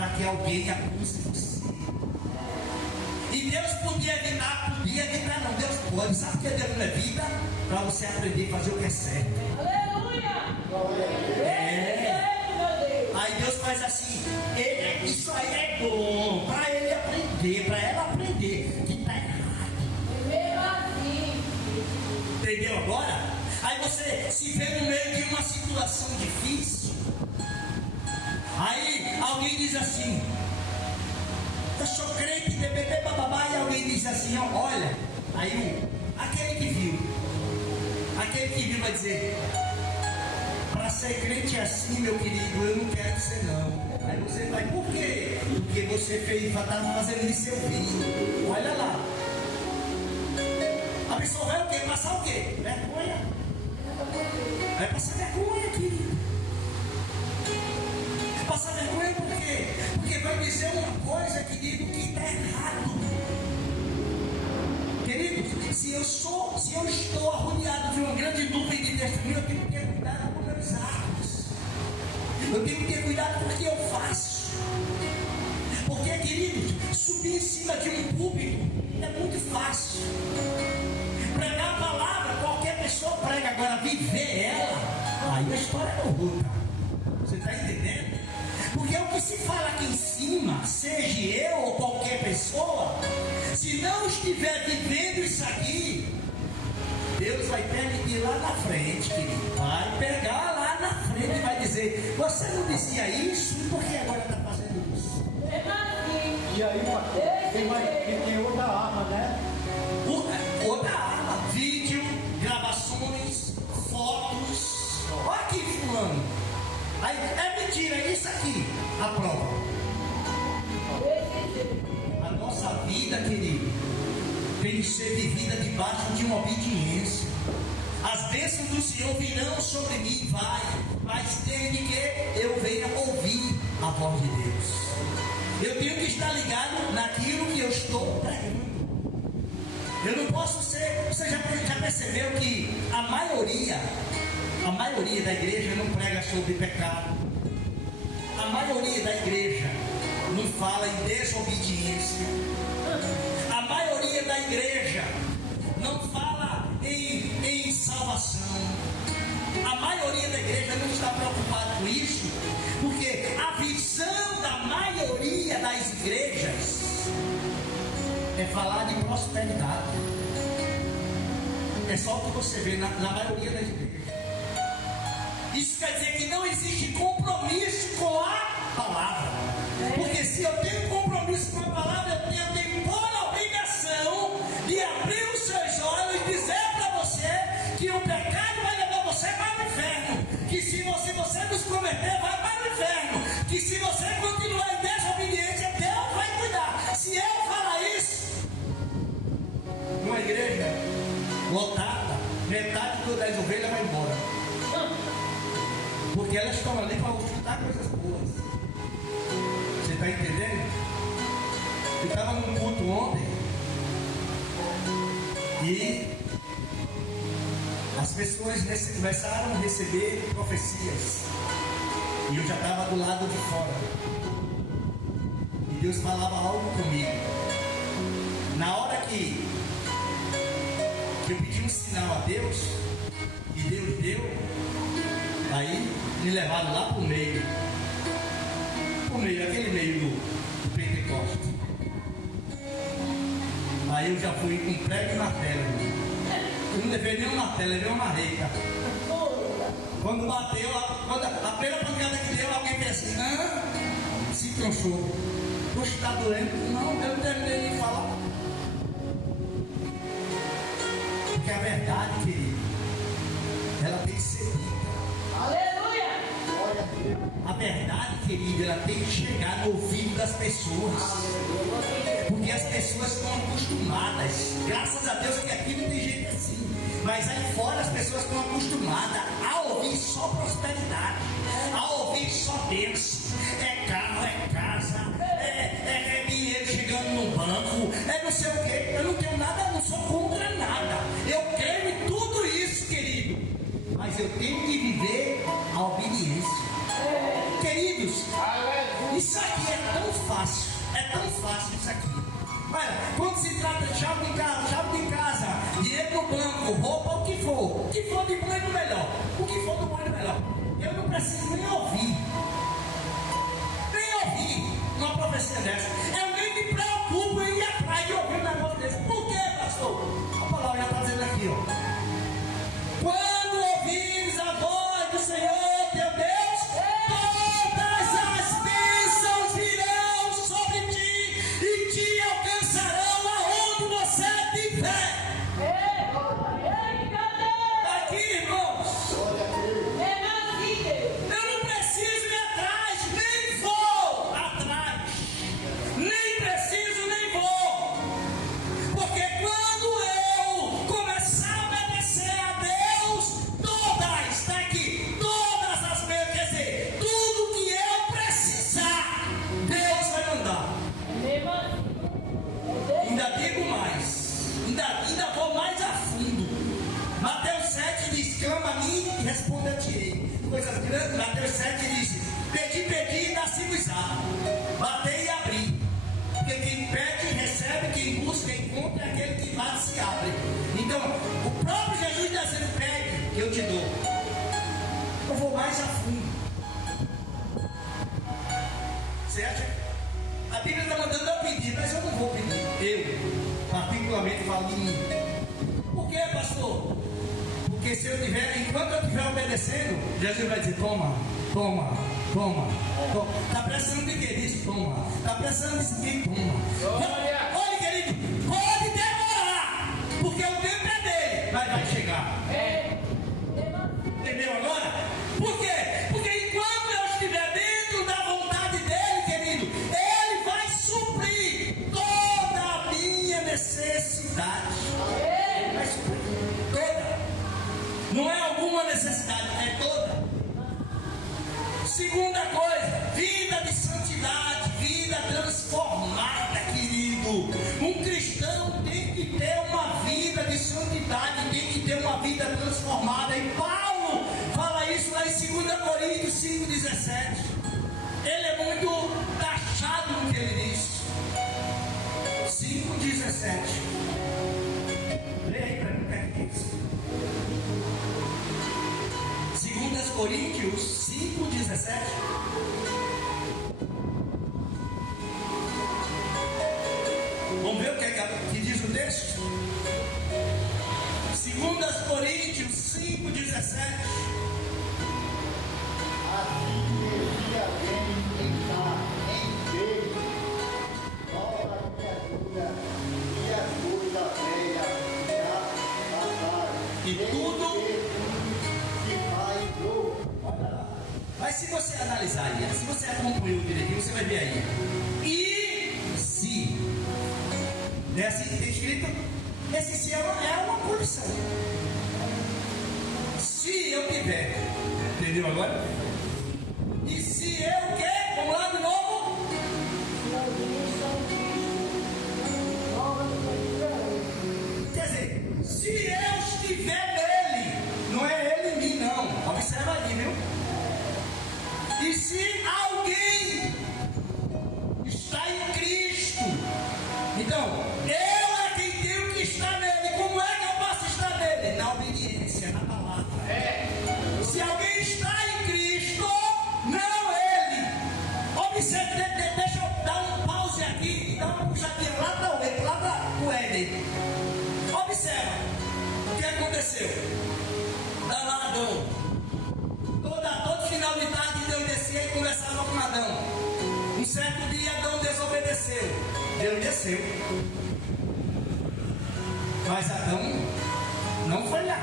para que alguém acuse você. E Deus podia evitar não, Deus pode. Sabe por que Deus não evita? Para você aprender a fazer o que é certo. Aleluia! Aí Deus faz assim, isso aí é bom, para ele aprender, para ela aprender que está errado. Entendeu agora? Aí você se vê no meio de uma situação difícil. Aí alguém diz assim, eu sou crente, bebê, bababá, e alguém diz assim, ó, olha, aí aquele que viu vai dizer, para ser crente assim, meu querido, eu não quero ser não. Aí você vai, por quê? Porque você está fazendo de seu filho. Olha lá. A pessoa vai o quê? Passar o quê? Vergonha. Vai passar vergonha, querido. Passar vergonha por quê? Porque vai dizer uma coisa, querido, que está errado. Querido, se eu estou arrodeado de uma grande nuvem de testemunho, eu tenho que ter cuidado com meus atos. Eu tenho que ter cuidado com o que eu faço. Porque, queridos, subir em cima de um púlpito é muito fácil. Pregar a palavra, qualquer pessoa prega. Agora, viver ela, aí a história é outra. Você está entendendo? Porque o que se fala aqui em cima, seja eu ou qualquer pessoa, se não estiver vivendo isso aqui, Deus vai permitir lá na frente, querido. Vai pegar lá na frente e vai dizer, você não dizia isso, e por que agora está fazendo isso? E aí, pastor, tem outra arma, né? Outra arma, vídeo, gravações, fotos. Olha aqui, fulano. Aí, é mentira, é isso aqui, a prova. A nossa vida, querido, tem que ser vivida debaixo de uma obediência. As bênçãos do Senhor virão sobre mim, mas tem que eu venha ouvir a voz de Deus. Eu tenho que estar ligado naquilo que eu estou pregando. Eu não posso ser. Você já percebeu que a maioria da igreja não prega sobre pecado. A maioria da igreja não fala em desobediência. A maioria da igreja não fala em salvação. A maioria da igreja não está preocupada com isso, porque a visão da maioria das igrejas é falar de prosperidade. É só o que você vê na maioria das igrejas. Isso quer dizer que não existe compromisso com a palavra. Porque se eu tenho compromisso com a palavra, eu tenho por obrigação de abrir os seus olhos e dizer para você que o pecado vai levar você para o inferno. Que se você nos converter, vai para o inferno. Que se você continuar em desobediência, Deus vai cuidar. Se eu falar isso numa igreja lotada, metade das ovelhas vai embora. Porque elas estão ali para escutar coisas boas. Você está entendendo? Eu estava num culto ontem e as pessoas começaram a receber profecias. E eu já estava do lado de fora. E Deus falava algo comigo. Na hora que eu pedi um sinal a Deus, e Deus deu, aí me levaram lá para o meio, aquele meio do Pentecostes. Aí eu já fui com prego e martelo. Eu não levei nem um martelo, levei uma marreta. Quando bateu, a primeira pancada que deu, alguém fez assim, se tronchou. Poxa, está doendo? Não, eu não terminei de falar. Porque a verdade, querido, ela tem que ser dita. Aleluia! A verdade, querido, ela tem que chegar no ouvido das pessoas. Porque as pessoas estão acostumadas. Graças a Deus que aqui não tem gente assim. Mas aí fora as pessoas estão acostumadas a ouvir só prosperidade, a ouvir só bênção. É carro, é casa, é dinheiro chegando no banco, é não sei o que. Eu não tenho nada, não sou contra nada. Eu creio em tudo isso, querido. Mas eu tenho que viver a obediência. Queridos, isso aqui é fácil. É tão fácil isso aqui. Olha, quando se trata de chave de casa, dinheiro no banco, roupa, o que for de muito melhor. O que for do muito melhor. Eu não preciso nem ouvir uma profecia dessa. Eu nem me preocupo em ir atrás de ouvir um negócio desse. Por quê, pastor? A palavra já está dizendo aqui, ó. Quando ouvires a voz do Senhor teu Deus, todas as bênçãos virão sobre ti e te alcançarão aonde você estiver. Aqui, irmãos, eu não preciso ir atrás, nem vou atrás, nem preciso, nem vou, porque quando eu começar a obedecer a Deus, está aqui, todas as vezes, quer dizer, tudo que eu precisar, Deus vai mandar. Ainda digo mais, ainda vou mais a fundo. Mateus 7 diz: clama a mim e responder-te-ei. Coisas grandes. Mateus 7 diz: pedi, dá-se-vos-á. Batei e abri. Porque quem pede, recebe, quem busca, encontra, e aquele que bate, se abre. Então, o próprio Jesus está dizendo: pede, que eu te dou. Eu vou mais a fundo. Você acha? A Bíblia está mandando eu pedir, mas eu não vou pedir. Eu, particularmente, falo de mim. Por quê, pastor? Porque se eu tiver, enquanto eu estiver obedecendo, Jesus vai dizer: toma. Está precisando de que disso? Toma. Está precisando disso aqui? Toma. Olha, querido, pode demorar, porque o tempo é dele, mas vai chegar. Entendeu agora? Por quê? Porque enquanto eu estiver dentro da vontade dele, querido, ele vai suprir toda a minha necessidade. Ele vai suprir toda. Não é alguma necessidade, é toda. Segunda coisa, vida de santidade, vida transformada, querido. Um cristão tem que ter uma vida de santidade, tem que ter uma vida transformada. E Paulo fala isso lá em 2 Coríntios 5,17. Ele é muito taxado no que ele diz. 5,17. Leia aí para mim, o que é isso? 2 Coríntios 5,17. Vamos ver o que é que diz o texto? 2 Coríntios 5,17. Assim que se alguém está em Deus, nova criatura, e as coisas velhas já passaram. E tudo. Se faz novo. Olha lá. Mas se você analisar aí, se você acompanhou direitinho, você vai ver aí. E se. É assim que tem escrito. Esse se é uma condição. Se eu tiver. Entendeu agora? E se eu quer? Vamos lá de novo. Quer dizer, se eu estiver nele, não é ele em mim, não. Observa aí, viu? E se alguém está em Cristo, então, eu é quem tenho que estar nele. Como é que eu posso estar nele? Na obediência, na palavra. Se alguém está em Cristo, não ele. Observe, deixa eu dar um pause aqui e dar uma puxadinha lá para o Éden. Observa o que aconteceu. Está lá Adão. Todo final de tarde Deus descia e conversava com Adão. Um certo dia Adão desobedeceu. Deus desceu. Mas Adão não foi lá.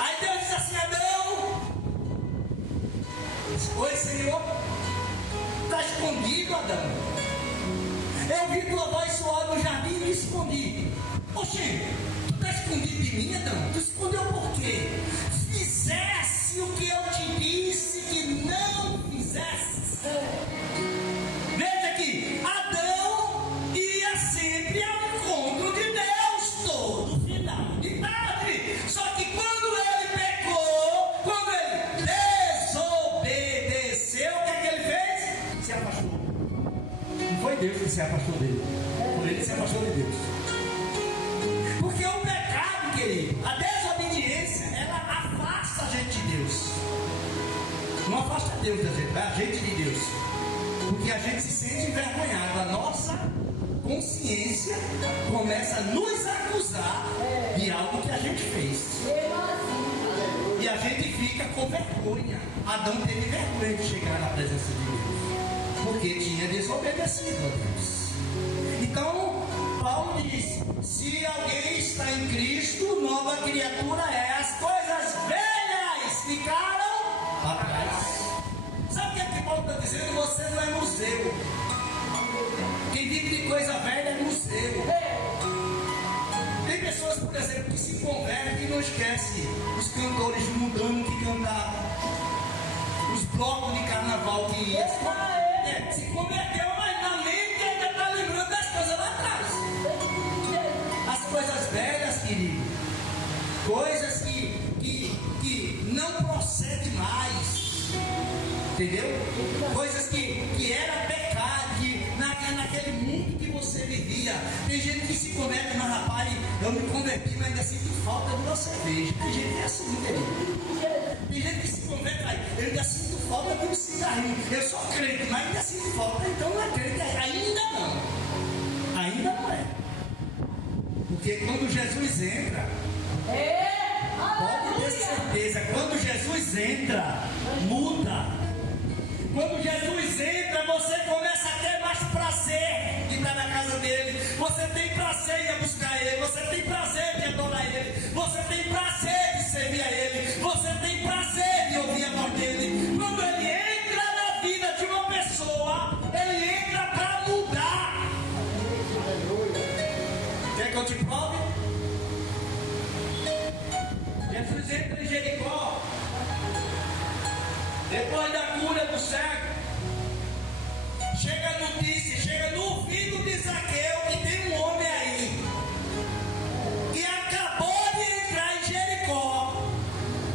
Aí Deus disse assim: Adão, oi Senhor, está escondido, Adão. Eu vi tua voz soar no jardim e me escondi. Oxê, tu está escondido de mim, Adão? Tu escondeu por quê? Fizesse o que eu te disse que não fizesse. Veja aqui, Adão ia sempre ao encontro de Deus todo final de tarde. Só que quando ele pecou, quando ele desobedeceu, o que é que ele fez? Deus que se afastou dele. Por ele se afastou de Deus. Porque o pecado, querido, a desobediência, ela afasta a gente de Deus. Não afasta Deus da gente, a gente de Deus. Porque a gente se sente envergonhado. A nossa consciência começa a nos acusar de algo que a gente fez. E a gente fica com vergonha. Adão teve vergonha de chegar na presença de Deus, porque tinha desobedecido a Deus. Então, Paulo diz: se alguém está em Cristo, nova criatura é. As coisas velhas ficaram para trás. Sabe o que é que Paulo está dizendo? Você não é museu. Quem vive de coisa velha é museu. Tem pessoas, por exemplo, que se convertem e não esquecem os cantores mudando que cantavam, os blocos de carnaval que iam. Se converteu, mas na mente ainda está lembrando das coisas lá atrás. As coisas velhas, querido, coisas que não procedem mais, entendeu? Coisas que era pecado, que naquele mundo que você vivia. Tem gente que se converte, mas rapaz, eu me converti, mas ainda sinto falta de uma cerveja. Tem gente que é assim, querido. Tem gente que se converte, mas eu ainda sinto falta de um cigarrinho. Eu sou crente, mas ainda sinto falta. Então não é crente, ainda não. Ainda não é. Porque quando Jesus entra, pode ter certeza, quando Jesus entra, muda. Quando Jesus entra, você começa a ter mais prazer de estar na casa dele. Você tem prazer em buscar ele. Você tem prazer de adorar ele. Você tem prazer de servir a ele. Você tem prazer de ouvir a voz dele. Quando ele entra na vida de uma pessoa, ele entra para mudar. Quer que eu te prove? Jesus entra em Jericó. Depois da cura do cego, chega a notícia, chega no ouvido de Zaqueu que tem um homem aí que acabou de entrar em Jericó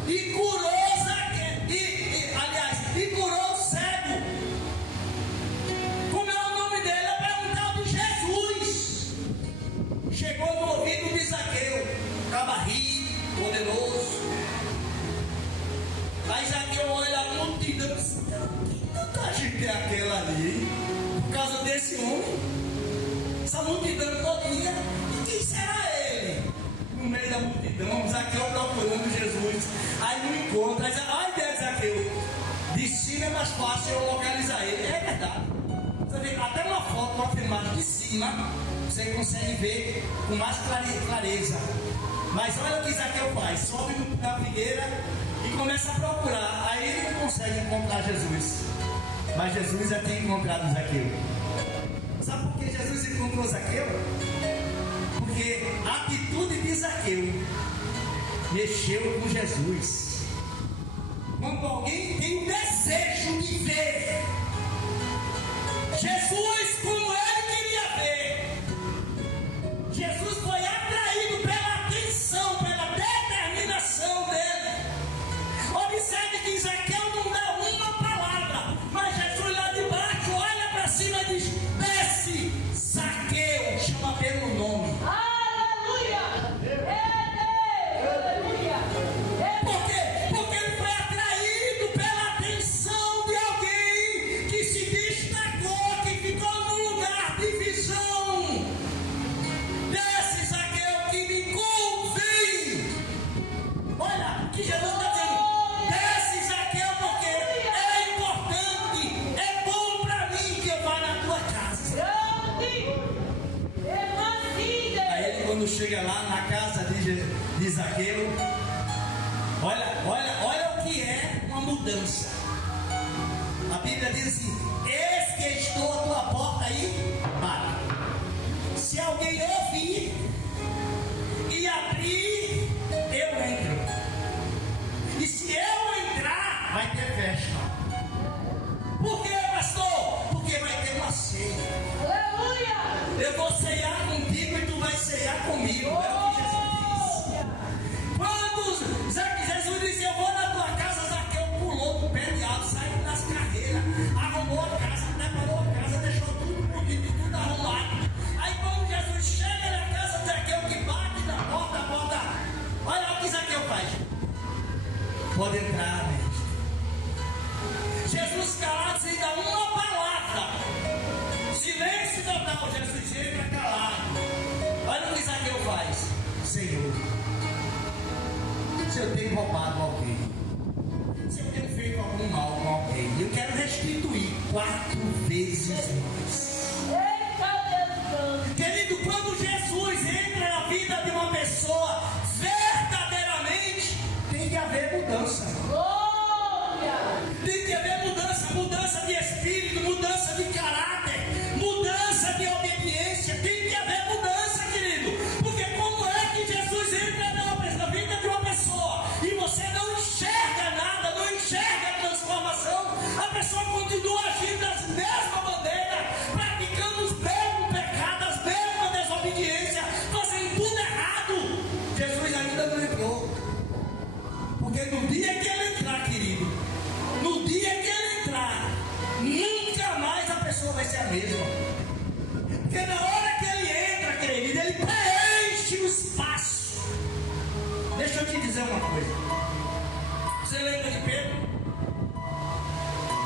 e curou Zaqueu, e curou o cego. Como é o nome dele? É perguntado de Jesus. Chegou no ouvido de Zaqueu, cabarri, poderoso. Aí Zaqueu olha a multidão e diz: que tanta gente é aquela ali, por causa desse homem? Essa multidão todinha, quem será ele? No meio da multidão, Zaqueu procurando Jesus. Aí não encontra, aí diz: a ideia de Zaqueu, de cima é mais fácil eu localizar ele. É verdade. Você vê, até uma foto, uma filmagem de cima, você consegue ver com mais clareza. Mas olha o que Zaqueu faz: sobe na figueira e começa a procurar. Aí ele não consegue encontrar Jesus, mas Jesus já tinha encontrado Zaqueu. Sabe por que Jesus encontrou Zaqueu? Porque a atitude de Zaqueu mexeu com Jesus. Quando alguém tem o desejo de ver Jesus como ele queria ver, Jesus foi atraído pela atenção, pela determinação dele. Observe que Zaqueu não dá uma palavra, mas Jesus lá de baixo olha para cima e diz: desce, Zaqueu, chama pelo nome. Aleluia! Aleluia! Por quê? Porque ele foi atraído pela atenção de alguém que se destacou, que ficou num lugar de visão. Desce, Zaqueu, que me convém. Olha, que Jesus está dizendo: desce, Zaqueu, porque é importante, é bom para mim que eu vá na tua casa. Aí ele, quando chega lá na casa de Zaqueu, olha o que é uma mudança. A Bíblia diz assim: eis que estou à tua porta e bate. Se alguém ouvir e abrir, eu entro. E se eu entrar, vai ter festa. Por quê, pastor? Porque vai ter uma ceia. Aleluia! Eu vou ceiar contigo e tu vai ceiar comigo. É o que Jesus diz. Quando Jesus disse: eu vou na tua casa, Zaqueu pulou do pé de alto, saiu nas carreiras, arrumou a casa, preparou a casa, deixou tudo bonito. se eu tenho roubado alguém, se eu tenho feito algum mal com alguém, eu quero restituir 4 vezes mais. Querido, quando Jesus entra na vida de uma pessoa, verdadeiramente tem que haver mudança. Tem que haver mudança, mudança de espírito, mudança de caráter, mudança de obediência. Tem que haver mudança, querido. Porque como é que Jesus entra na vida de uma pessoa e você não enxerga nada, não enxerga a transformação? A pessoa continua agindo da mesma maneira, praticando os mesmos pecados, as mesmas desobediências, fazendo tudo errado. Jesus ainda não entrou. Porque no dia que ele entrar, querido, no dia que ele entrar, nunca mais a pessoa vai ser a mesma. Porque na hora que ele entra, querido, ele preenche o espaço. Deixa eu te dizer uma coisa. Você lembra de Pedro?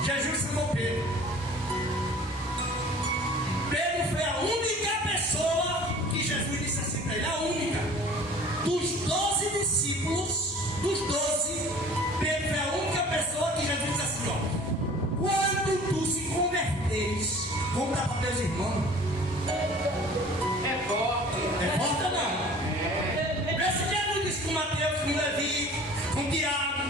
Jesus chamou Pedro. Pedro foi a única pessoa que Jesus disse assim para ele, a única. Dos 12 discípulos, dos 12, Pedro foi a única pessoa que Jesus disse assim, ó, quando tu se converteres, conta para teus irmãos. É forte. É forte ou não? Esse Jesus disse com Mateus, com Levi, com Tiago,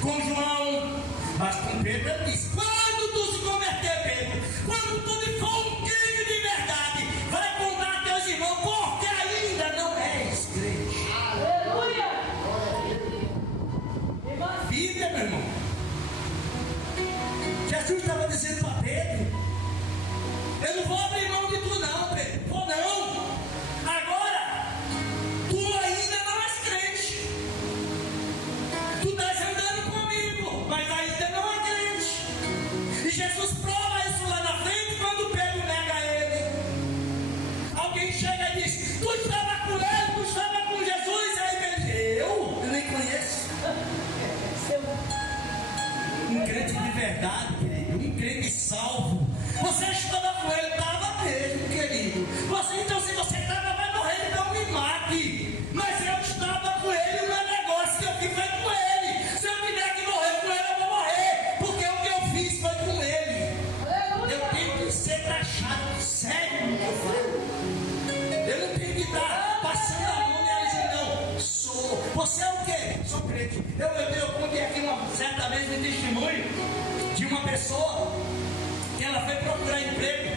com João, mas com Pedro ele disse, quando tu se converter, Pedro, quando tu for um crente de verdade, vai contar a teus irmãos, porque ainda não és crente. Vida, meu irmão. Jesus estava dizendo para Pedro, eu não vou abrir mão de tu não, Pedro. Vou não. Agora, tu ainda não és crente. Tu estás andando comigo, mas ainda não é crente. E Jesus prova isso lá na frente quando Pedro nega ele. Alguém chega e diz, tu estava com ele, tu estava com Jesus. Aí Pedro diz, eu nem conheço. Um crente de verdade, querido, um crente salvo. Você estava com ele, estava mesmo, querido. Então, se você estava, vai morrer, então me mate. Mas eu estava com ele, o meu negócio que eu fiz foi com ele. Se eu tiver que morrer com ele, eu vou morrer. Porque o que eu fiz foi com ele. Eu tenho que ser taxado sério no que eu falo. Eu não tenho que estar passando a mão nela e dizer, não, sou. Você é o quê? Sou crente. Eu contei aqui uma certa vez um testemunho de uma pessoa que ela foi procurar emprego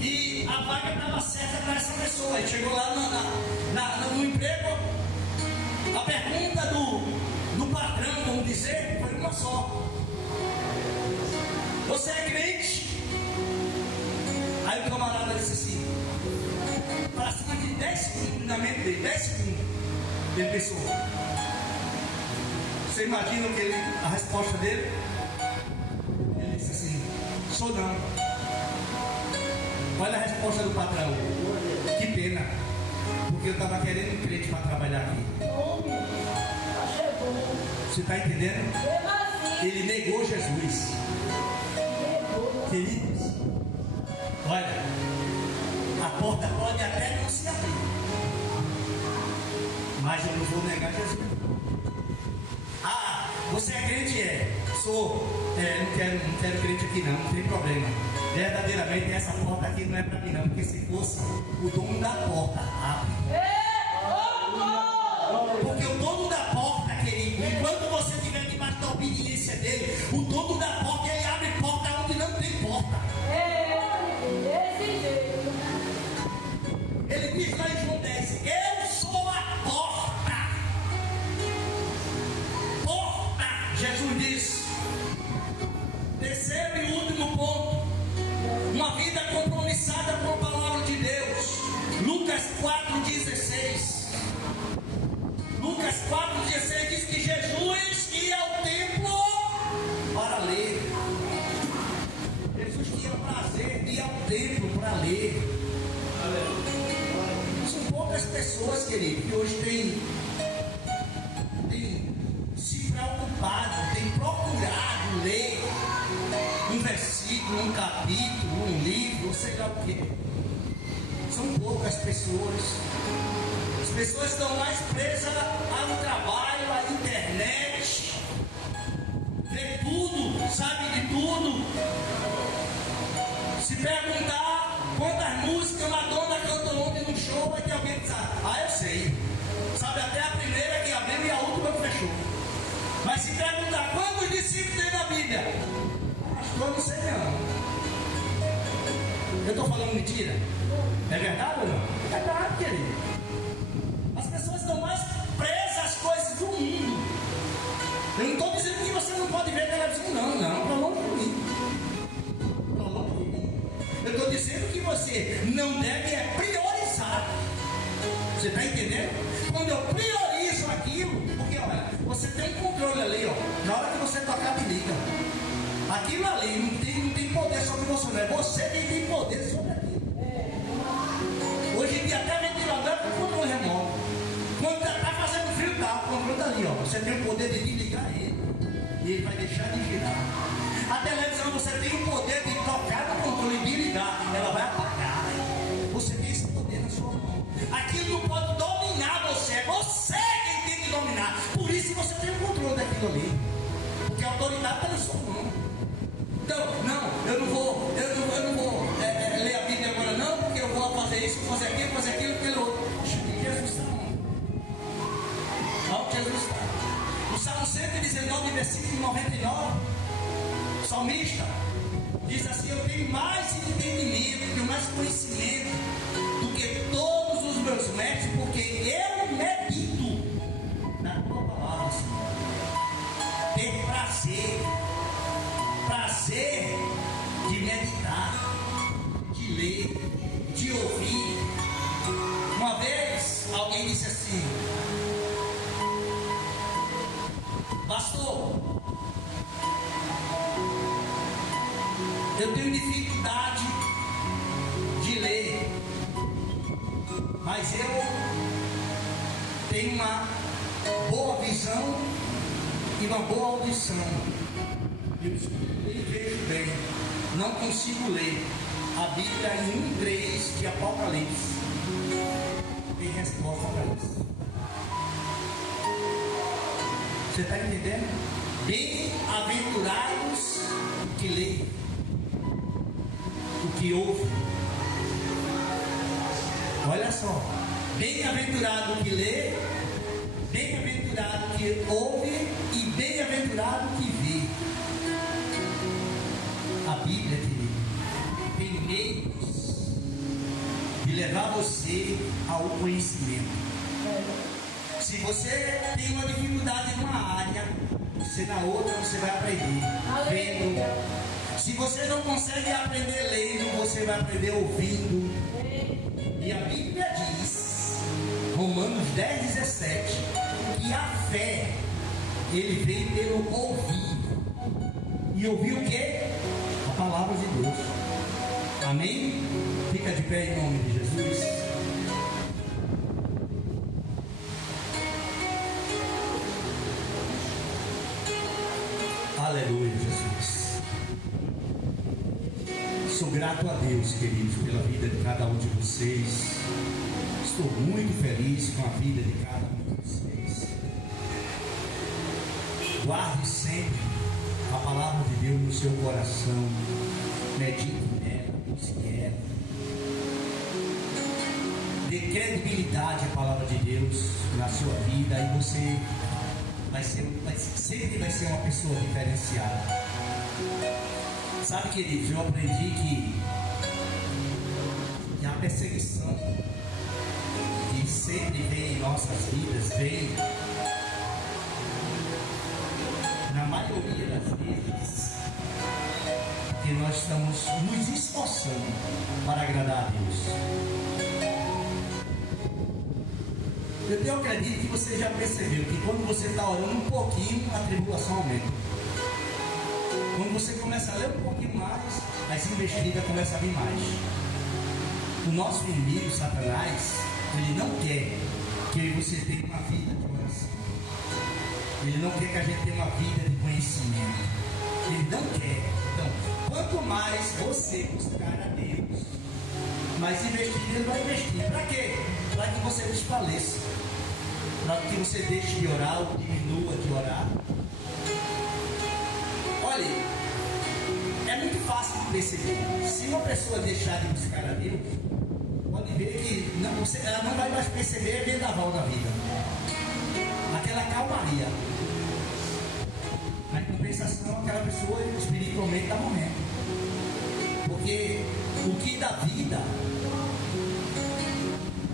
e a vaga estava certa para essa pessoa. E chegou lá no emprego, a pergunta do patrão, vamos dizer, foi uma só: você é crente? Aí o camarada disse assim, para cima de 10 segundos na mente dele, 10 segundos, ele pensou. Você imagina a resposta dele? Ele disse assim, sou não. Olha a resposta do patrão. Que pena, porque eu estava querendo um crente para trabalhar aqui. Você está entendendo? Ele negou Jesus. Queridos, olha, a porta pode até não se abrir, mas eu não vou negar Jesus. Ah, você é crente? É. Sou. Não quero crente aqui não tem problema. Verdadeiramente essa porta aqui não é para mim não, porque se fosse o dono da porta, abre. Porque o dono da porta, querido, enquanto você estiver debaixo da obediência dele, o dono da porta, ele abre porta onde não tem porta. Desse jeito. Ele diz lá em João 10, eu sou a porta. Porta, Jesus diz. Terceiro e último ponto, uma vida compromissada com a palavra de Deus. Lucas 4,16. Lucas 4,16 diz que Jesus ia ao templo para ler. Jesus tinha prazer de ir ao templo para ler. São poucas pessoas, querido, que hoje têm se preocupado, têm procurado ler um versículo, um capítulo, um livro, sei lá o que. São poucas pessoas. As pessoas estão mais presas ao trabalho, à internet, vê tudo, sabe de tudo. Se perguntar quantas músicas Madonna cantou ontem no show, vai ter alguém que sabe. Ah, eu sei. Sabe até a primeira que abriu e a última que fechou. Mas se perguntar quantos discípulos tem na Bíblia, pastor, eu não sei não. Eu estou falando mentira? É verdade ou não? É verdade, querido. As pessoas estão mais presas às coisas do mundo. Eu não estou dizendo que você não pode ver televisão, não, para longe de mim. Para longe de mim. Eu estou dizendo que você não deve priorizar. Você está entendendo? Quando eu priorizo aquilo, porque olha, você tem um controle ali, ó. Na hora que você tocar, me liga. Aquilo ali não tem poder sobre você, não é você quem tem poder sobre aquilo. Hoje em dia até ventilador com controle remoto. Quando está fazendo frio, tá, o controle está ali, ó. Você tem o poder de desligar ele e ele vai deixar de girar. A televisão você tem o poder de tocar no controle e de ligar, ela vai apagar. Você tem esse poder na sua mão. Aquilo não pode dominar você, é você quem tem que dominar. Por isso você tem o controle daquilo ali, porque a autoridade está na sua mão. Então, não, eu não vou ler a Bíblia agora não, porque eu vou fazer isso, fazer aquilo, aquele outro. Jesus está onde? Onde Jesus está? O Salmo 119, versículo 99, o salmista diz assim: eu tenho mais entendimento, tenho mais conhecimento do que todos os meus mestres, porque eu medito na tua palavra, Senhor. Ter prazer de meditar, de ler, de ouvir. Uma vez alguém disse assim: pastor, eu tenho dificuldade de ler, mas eu tenho uma boa visão e uma boa audição. Eu vejo bem, não consigo ler a Bíblia em 1:3 de Apocalipse. Tem resposta para isso. Você está entendendo? Bem-aventurados que leem, o que ouvem. Olha só, bem-aventurado que lê, bem-aventurado que ouve e bem-aventurado que vê. A Bíblia, querido, tem meios de levar você ao conhecimento. Se você tem uma dificuldade numa área, você na outra você vai aprender vendo. Se você não consegue aprender lendo, você vai aprender ouvindo. E a Bíblia diz, Romanos 10:17, que a fé, ele vem pelo ouvir. E ouvir o quê? A palavra de Deus. Amém? Fica de pé em nome de Jesus. Aleluia, Jesus. Sou grato a Deus, queridos, pela vida de cada um de vocês. Estou muito feliz com a vida de cada um de vocês. Guarde sempre a palavra de Deus no seu coração. Medite nela, busque ela. Dê credibilidade à palavra de Deus na sua vida e você sempre vai ser uma pessoa diferenciada. Sabe, queridos, eu aprendi que a perseguição que sempre vem em nossas vidas, vem na maioria das vezes que nós estamos nos esforçando para agradar a Deus. Eu acredito que você já percebeu que quando você está orando um pouquinho, a tribulação aumenta. Quando você começa a ler um pouquinho mais, as investidas começam a vir mais. O nosso inimigo, Satanás, ele não quer que você tenha uma vida de oração. Ele não quer que a gente tenha uma vida de conhecimento. Ele não quer. Então, quanto mais você buscar a Deus, Mas investir, Deus vai investir. Para quê? Para que você desfaleça. Para que você deixe de orar ou diminua de orar. Olha, é muito fácil de perceber. Se uma pessoa deixar de buscar a Deus, pode ver que ela não vai mais perceber vendaval na vida. Aquela calmaria. Na compensação, aquela pessoa espiritualmente está morrendo. Porque o que dá vida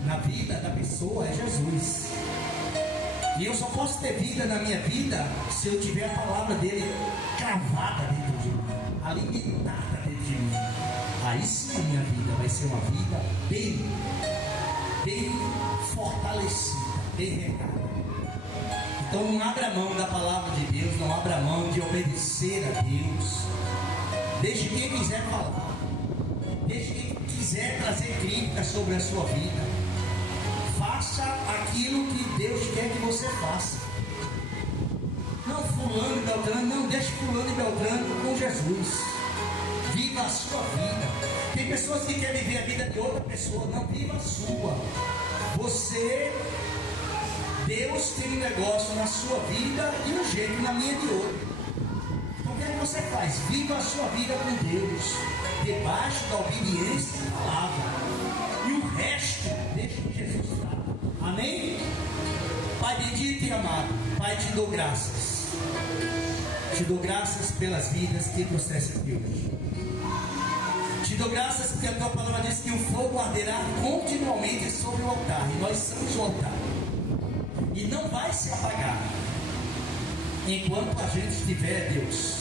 na vida da pessoa é Jesus. E eu só posso ter vida na minha vida se eu tiver a palavra dele cravada dentro de mim, alimentada dentro de mim. Aí sim a minha vida vai ser uma vida bem fortalecida, bem regada. Então não abra mão da palavra de Deus, não abra mão de obedecer a Deus. Deixe quem quiser falar, deixe quem quiser trazer críticas sobre a sua vida. Faça aquilo que Deus quer que você faça. Não fulano e beltrano, não deixe fulano e beltrano com Jesus. Viva a sua vida. Tem pessoas que querem viver a vida de outra pessoa, não viva a sua. Deus tem um negócio na sua vida e um jeito na minha de outro. Então o que é que você faz? Viva a sua vida com Deus, debaixo da obediência à palavra. E o resto, deixa que Jesus faça. Amém? Pai bendito e amado, Pai, te dou graças. Te dou graças pelas vidas que trouxeste aqui hoje. Te dou graças porque a tua palavra diz que o fogo arderá continuamente sobre o altar. E nós somos o altar. E não vai se apagar enquanto a gente estiver, Deus,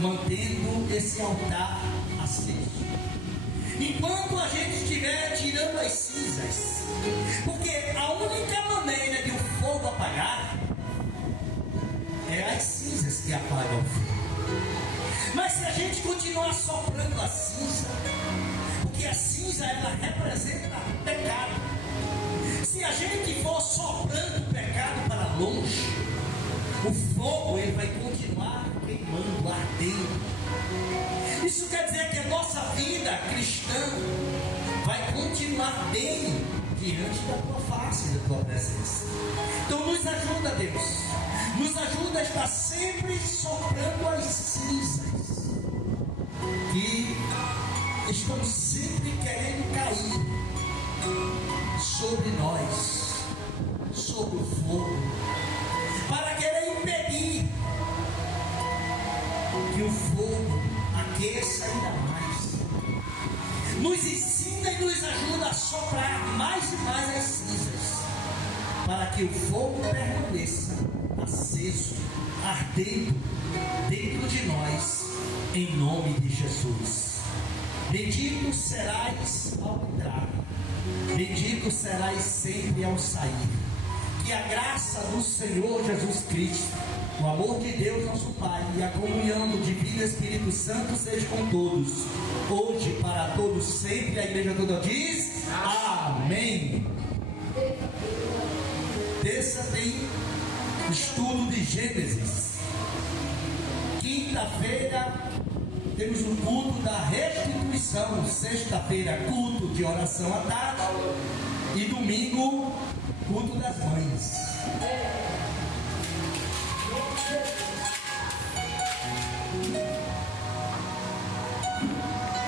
mantendo esse altar aceso. Enquanto a gente estiver tirando as cinzas. Porque a única maneira de o fogo apagar é as cinzas que apagam o fogo. Mas se a gente continuar soprando a cinza, porque a cinza ela representa pecado. Se a gente for soprando o pecado para longe, o fogo ele vai continuar queimando, ardendo. Isso quer dizer que a nossa vida cristã vai continuar bem diante da tua face, da tua presença. Então nos ajuda, Deus. Nos ajuda a estar sempre soprando as cinzas que estão sempre querendo cair sobre nós, sobre o fogo, para querer impedir que o fogo aqueça ainda mais. Nos ensina e nos ajuda a soprar mais e mais as cinzas, para que o fogo permaneça aceso, ardendo dentro de nós, em nome de Jesus. Bendito serás ao entrar, bendito serás sempre ao sair. Que a graça do Senhor Jesus Cristo, o amor de Deus nosso Pai e a comunhão do Divino Espírito Santo seja com todos, hoje, para todos sempre. A igreja toda diz amém. Terça tem estudo de Gênesis. Quinta-feira temos o culto da restituição. Sexta-feira, culto de oração à tarde. E domingo, culto das mães.